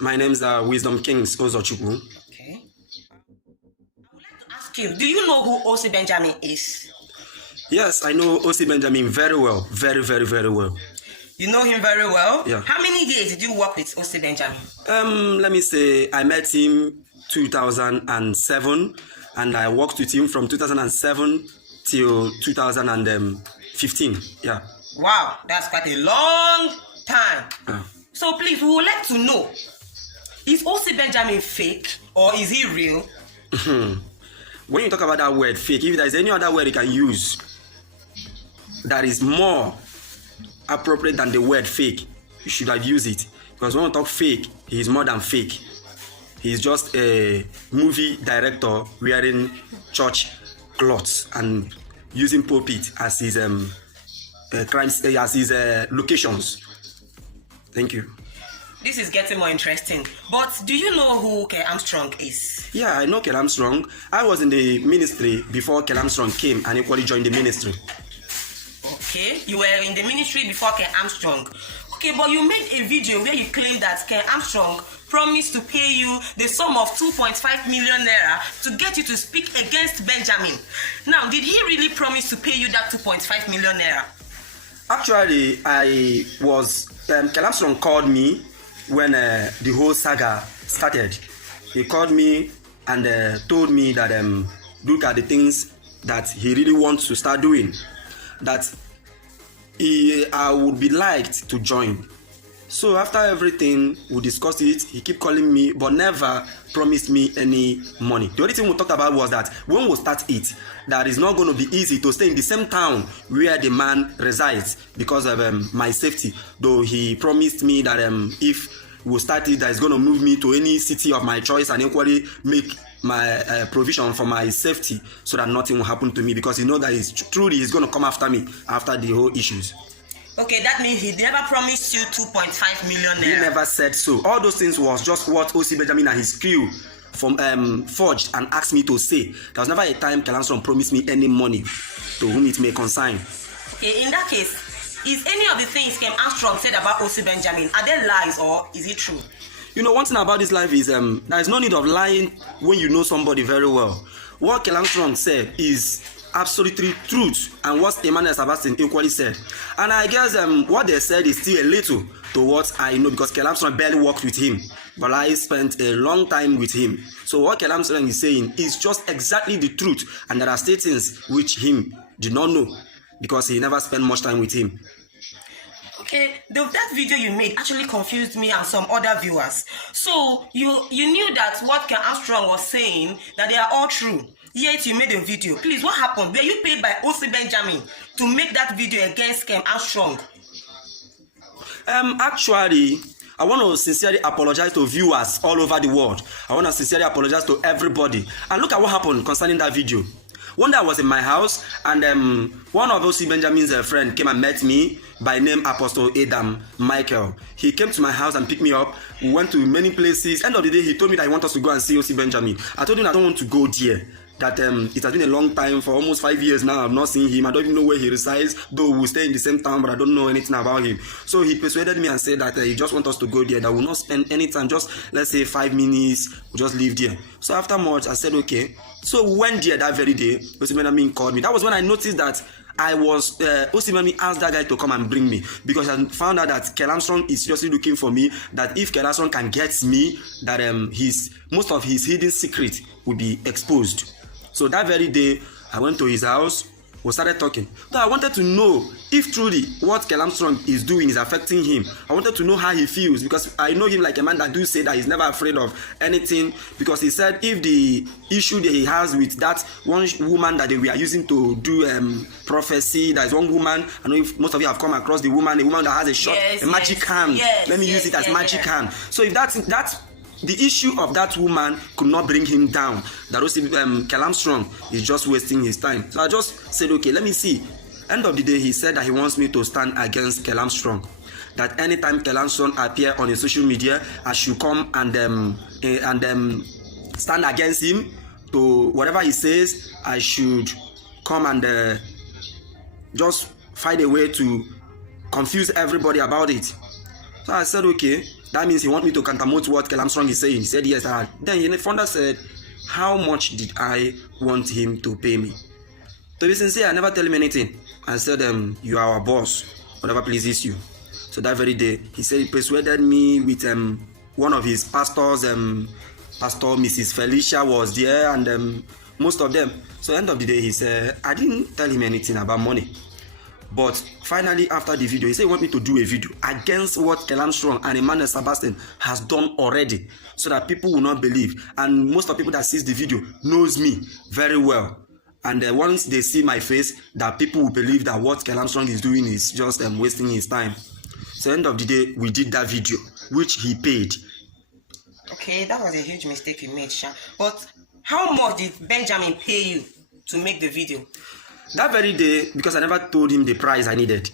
My name is Wisdom Kings Ozochukwu. Okay. I would like to ask you, do you know who O.C. Benjamin is? Yes, I know O.C. Benjamin very well. Very, very, very well. You know him very well? Yeah. How many years did you work with O.C. Benjamin? Let me say I met him 2007 and I worked with him from 2007 till 2015. Yeah. Wow, that's quite a long time. Yeah. So please, we would like to know, is O.C. Benjamin fake or is he real? When you talk about that word fake, if there is any other word you can use that is more appropriate than the word fake, you should have used it. Because when we talk fake, he is more than fake. He is just a movie director wearing church clothes and using pulpit as his locations. Thank you. This is getting more interesting. But do you know who KAA Armstrong is? Yeah, I know KAA Armstrong. I was in the ministry before KAA Armstrong came and equally joined the ministry. Okay, you were in the ministry before KAA Armstrong. Okay, but you made a video where you claimed that KAA Armstrong promised to pay you the sum of 2.5 million naira to get you to speak against Benjamin. Now, did he really promise to pay you that 2.5 million naira? Actually, KAA Armstrong called me when the whole saga started. He called me and told me that look at the things that he really wants to start doing, that I would be liked to join. So after everything, we discussed it. He kept calling me, but never promised me any money. The only thing we talked about was that when we start it, that it's not going to be easy to stay in the same town where the man resides because of my safety. Though he promised me that if we start it, that is going to move me to any city of my choice and equally make my provision for my safety so that nothing will happen to me, because he knows that he's going to come after me after the whole issues. Okay, that means he never promised you 2.5 million naira. He never said so. All those things was just what O.C. Benjamin and his crew forged and asked me to say. There was never a time KAA Armstrong promised me any money to whom it may concern. Okay, in that case, is any of the things KAA Armstrong said about O.C. Benjamin, are they lies or is it true? You know, one thing about this life is there is no need of lying when you know somebody very well. What KAA Armstrong said is absolutely truth, and what Emmanuel Sebastian equally said. And I guess what they said is still a little to what I know, because KAA Armstrong barely worked with him, but I spent a long time with him. So what KAA Armstrong is saying is just exactly the truth, and there are statements which him did not know because he never spent much time with him. Okay, that video you made actually confused me and some other viewers. So you knew that what KAA Armstrong was saying, that they are all true, yet you made a video. Please, what happened? Were you paid by O.C. Benjamin to make that video against KAA Armstrong? Actually, I want to sincerely apologize to viewers all over the world. I want to sincerely apologize to everybody. And look at what happened concerning that video. One day I was in my house and one of O.C. Benjamin's friend came and met me by name Apostle Adam Michael. He came to my house and picked me up. We went to many places. End of the day, he told me that he wants us to go and see O.C. Benjamin. I told him I don't want to go there. That it has been a long time, for almost 5 years now. I've not seen him. I don't even know where he resides, though we stay in the same town, but I don't know anything about him. So he persuaded me and said that he just wants us to go there, that we'll not spend any time, just let's say 5 minutes, we'll just leave there. So after much, I said okay. So we went there that very day. O.C. Benjamin called me. That was when I noticed that O.C. Benjamin asked that guy to come and bring me, because I found out that KAA Armstrong is seriously looking for me, that if KAA Armstrong can get me, that most of his hidden secret will be exposed. So that very day, I went to his house, we started talking. So I wanted to know if truly what KAA Armstrong is doing is affecting him. I wanted to know how he feels, because I know him like a man that do say that he's never afraid of anything, because he said if the issue that he has with that one woman that they were using to do prophecy, that is one woman, I know if most of you have come across the woman, a woman that has a shot, a magic hand. Let me use it as magic hand. So if that's the issue of that woman could not bring him down, that KAA Armstrong is just wasting his time. So I just said, okay, let me see. End of the day, he said that he wants me to stand against KAA Armstrong. That anytime KAA Armstrong appear on his social media, I should come and stand against him. To whatever he says, I should come and just find a way to confuse everybody about it. So I said, okay. That means he want me to countermount what Kel Armstrong is saying. He said yes. Then Fonda said, how much did I want him to pay me? To be sincere, I never tell him anything. I said, you are our boss, whatever pleases you. So that very day, he said he persuaded me with one of his pastors, Pastor Mrs. Felicia was there, and most of them. So end of the day, he said, I didn't tell him anything about money. But finally, after the video, he said he want me to do a video against what Kel Armstrong and Emmanuel Sebastian has done already, so that people will not believe. And most of the people that sees the video knows me very well. And once they see my face, that people will believe that what Kel Armstrong is doing is just wasting his time. So end of the day, we did that video, which he paid. Okay, that was a huge mistake you made, Sha. But how much did Benjamin pay you to make the video? That very day, because I never told him the price I needed,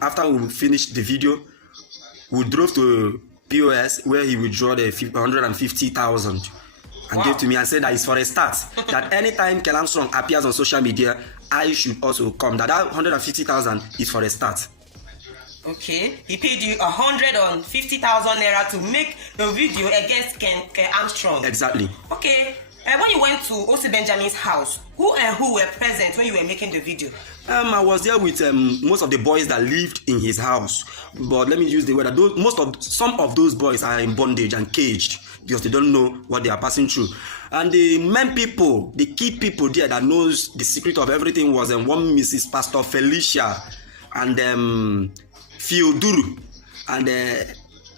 after we finished the video, we drove to POS where he withdrew the 150,000 and gave to me and said that it's for a start. That anytime Kel Armstrong appears on social media, I should also come. That 150,000 is for a start. Okay, he paid you 150,000 naira to make the video against Ken Armstrong. Exactly. Okay, when you went to O.C. Benjamin's house, who and who were present when you were making the video? I was there with most of the boys that lived in his house. But let me use the word that some of those boys are in bondage and caged because they don't know what they are passing through. And the main people, the key people there that knows the secret of everything was one Mrs. Pastor Felicia and Fioduru and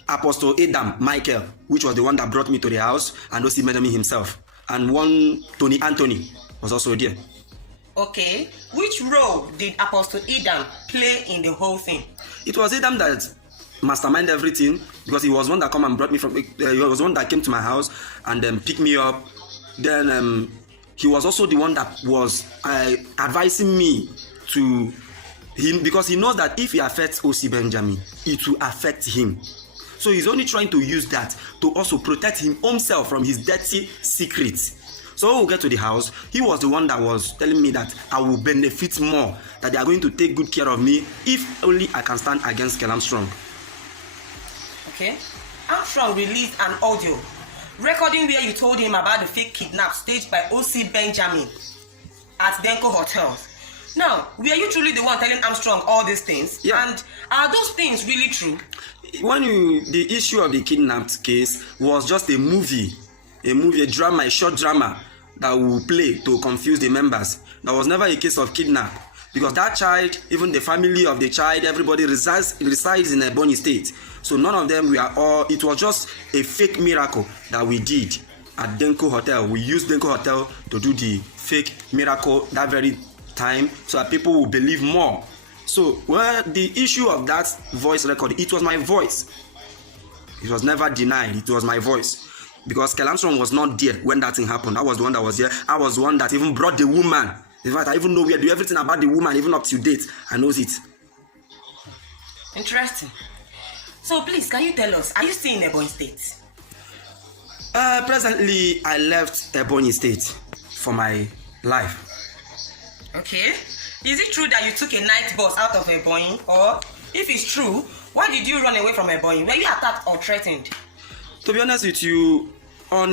Apostle Adam Michael, which was the one that brought me to the house, and O.C. Benjamin himself, and one Tony Anthony was also there. Okay, which role did Apostle Adam play in the whole thing? It was Adam that masterminded everything, because he was one that come and brought me from. He was one that came to my house and picked me up. Then he was also the one that was advising me to him, because he knows that if he affects O.C. Benjamin, it will affect him. So he's only trying to use that to also protect himself from his dirty secrets. So when we get to the house, he was the one that was telling me that I will benefit more, that they are going to take good care of me if only I can stand against Kel Armstrong. Okay. Armstrong released an audio recording where you told him about the fake kidnap staged by O.C. Benjamin at Denko Hotels. Now, were you truly the one telling Armstrong all these things? Yeah. And are those things really true? The issue of the kidnapped case was just a movie, a drama, a short drama that will play to confuse the members. There was never a case of kidnap, because that child, even the family of the child, everybody resides in Ebonyi State. So none of them it was just a fake miracle that we did at Denko Hotel. We used Denko Hotel to do the fake miracle that very time, so that people will believe more. So the issue of that voice record, it was my voice. It was never denied. It was my voice, because Kel Armstrong was not there when that thing happened. I was the one that was there. I was the one that even brought the woman. In fact, I even know everything about the woman, even up to date. I knows it. Interesting. So please, can you tell us, are you still in Ebonyi State? Presently, I left Ebonyi State for my life. Okay. Is it true that you took a night bus out of Ebonyi? Or if it's true, why did you run away from Ebonyi? Were you attacked or threatened? To be honest with you, on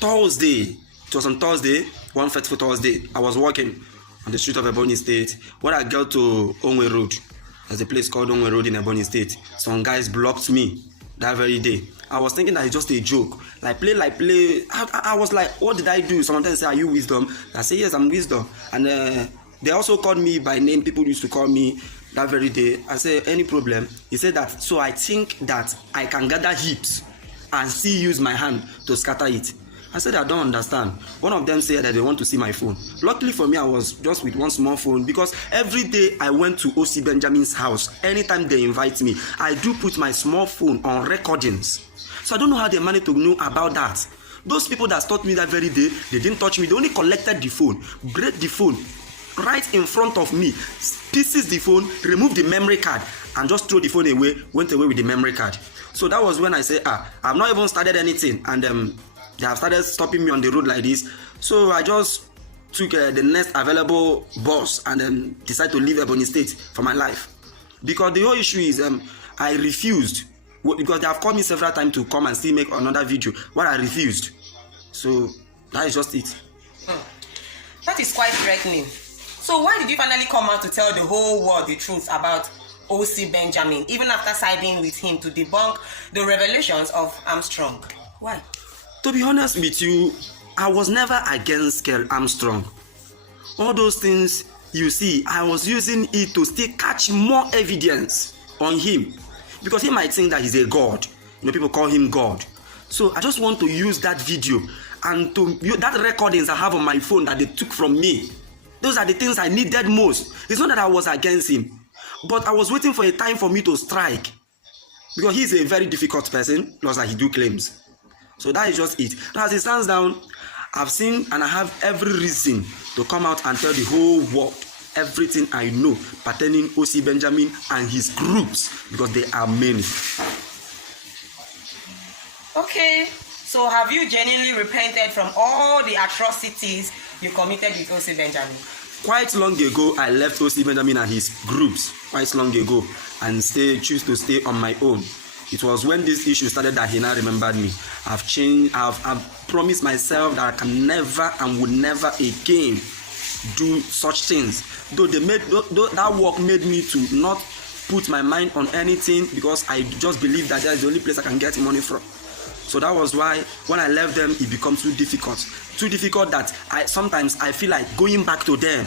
Thursday, it was on Thursday, one fateful Thursday, I was walking on the street of Ebonyi State. When I got to Onwe Road, there's a place called Onwe Road in Ebonyi State. Some guys blocked me that very day. I was thinking that it's just a joke. Like play. I was like, what did I do? Someone say, are you Wisdom? I say, yes, I'm Wisdom. And they also called me by name. People used to call me that very day. I said, any problem? He said that, so I think that I can gather heaps and still use my hand to scatter it. I said, I don't understand. One of them said that they want to see my phone. Luckily for me, I was just with one small phone, because every day I went to O.C. Benjamin's house. Anytime they invite me, I do put my small phone on recordings. So I don't know how they managed to know about that. Those people that taught me that very day, they didn't touch me. They only collected the phone, break the phone right in front of me, pieces the phone, remove the memory card, and just throw the phone away, went away with the memory card. So that was when I said, I've not even started anything, and they have started stopping me on the road like this. So I just took the next available bus and then decided to leave Ebonyi State for my life. Because the whole issue is I refused because they have called me several times to come and still make another video, what I refused. So that is just it. That is quite threatening. So why did you finally come out to tell the whole world the truth about O.C. Benjamin, even after siding with him to debunk the revelations of Armstrong? Why? To be honest with you, I was never against Kel Armstrong. All those things you see, I was using it to still catch more evidence on him, because he might think that he's a god. People call him God. So I just want to use that video and that recordings I have on my phone that they took from me. Those are the things I needed most. It's not that I was against him, but I was waiting for a time for me to strike, because he's a very difficult person, plus that he do claims. So that is just it. Now, as it stands down, I've seen and I have every reason to come out and tell the whole world everything I know pertaining O.C. Benjamin and his groups, because they are many. Okay, so have you genuinely repented from all the atrocities you committed with O.C. Benjamin? Quite long ago, I left O.C. Benjamin and his groups, quite long ago, and choose to stay on my own. It was when this issue started that he now remembered me. I've changed, I've promised myself that I can never and will never again do such things. Though that work made me to not put my mind on anything, because I just believe that that is the only place I can get money from. So that was why when I left them, it becomes too difficult. Too difficult that sometimes I feel like going back to them.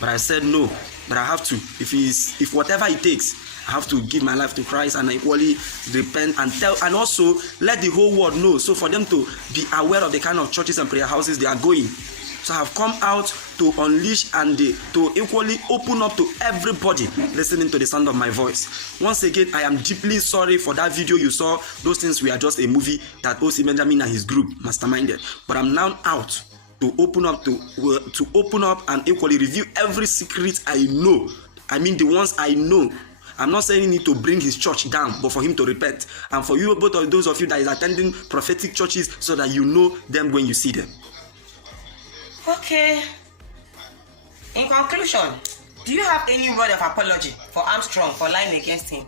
But I said no, but I have to. If whatever it takes, I have to give my life to Christ and equally repent and tell, and also let the whole world know, so for them to be aware of the kind of churches and prayer houses they are going. So I have come out to unleash and to equally open up to everybody listening to the sound of my voice. Once again, I am deeply sorry for that video you saw. Those things were just a movie that O.C. Benjamin and his group masterminded. But I'm now out to open up and equally review every secret I know. I mean the ones I know. I'm not saying he need to bring his church down, but for him to repent. And for you, both of those of you that is attending prophetic churches, so that you know them when you see them. Okay. In conclusion, do you have any word of apology for Armstrong for lying against him?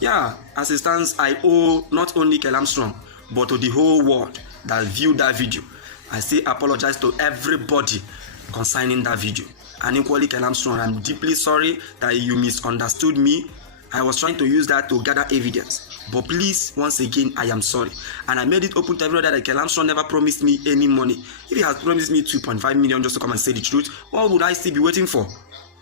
Yeah, as it stands, I owe not only Kel Armstrong, but to the whole world that viewed that video. I still apologize to everybody concerning that video. And equally, Kel Armstrong, I'm deeply sorry that you misunderstood me. I was trying to use that to gather evidence. But please, once again, I am sorry. And I made it open to everyone that Kel Armstrong never promised me any money. If he has promised me 2.5 million just to come and say the truth, what would I still be waiting for?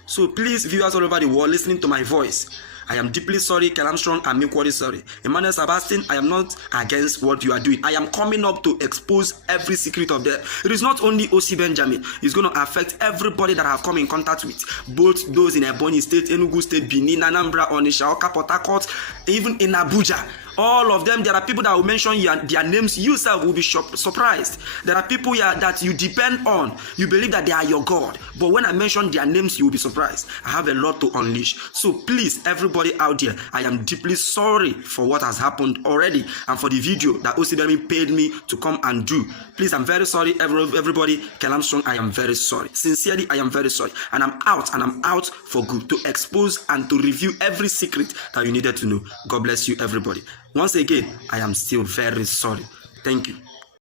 So please, viewers all over the world listening to my voice, I am deeply sorry, Kel Armstrong. I'm equally sorry. Emmanuel Sebastian, I am not against what you are doing. I am coming up to expose every secret of them. It is not only O.C. Benjamin. It's going to affect everybody that I have come in contact with. Both those in Ebonyi State, Enugu State, Benin, Anambra, Onitsha, Awka, Port Harcourt, even in Abuja. All of them, there are people that will mention their names. You yourself will be surprised. There are people here that you depend on. You believe that they are your God. But when I mention their names, you will be surprised. I have a lot to unleash. So please, everybody out there, I am deeply sorry for what has happened already and for the video that O.C. Benjamin paid me to come and do. Please, I'm very sorry, everybody. Kel Armstrong, I am very sorry. Sincerely, I am very sorry. And I'm out for good to expose and to review every secret that you needed to know. God bless you, everybody. Once again, I am still very sorry. Thank you.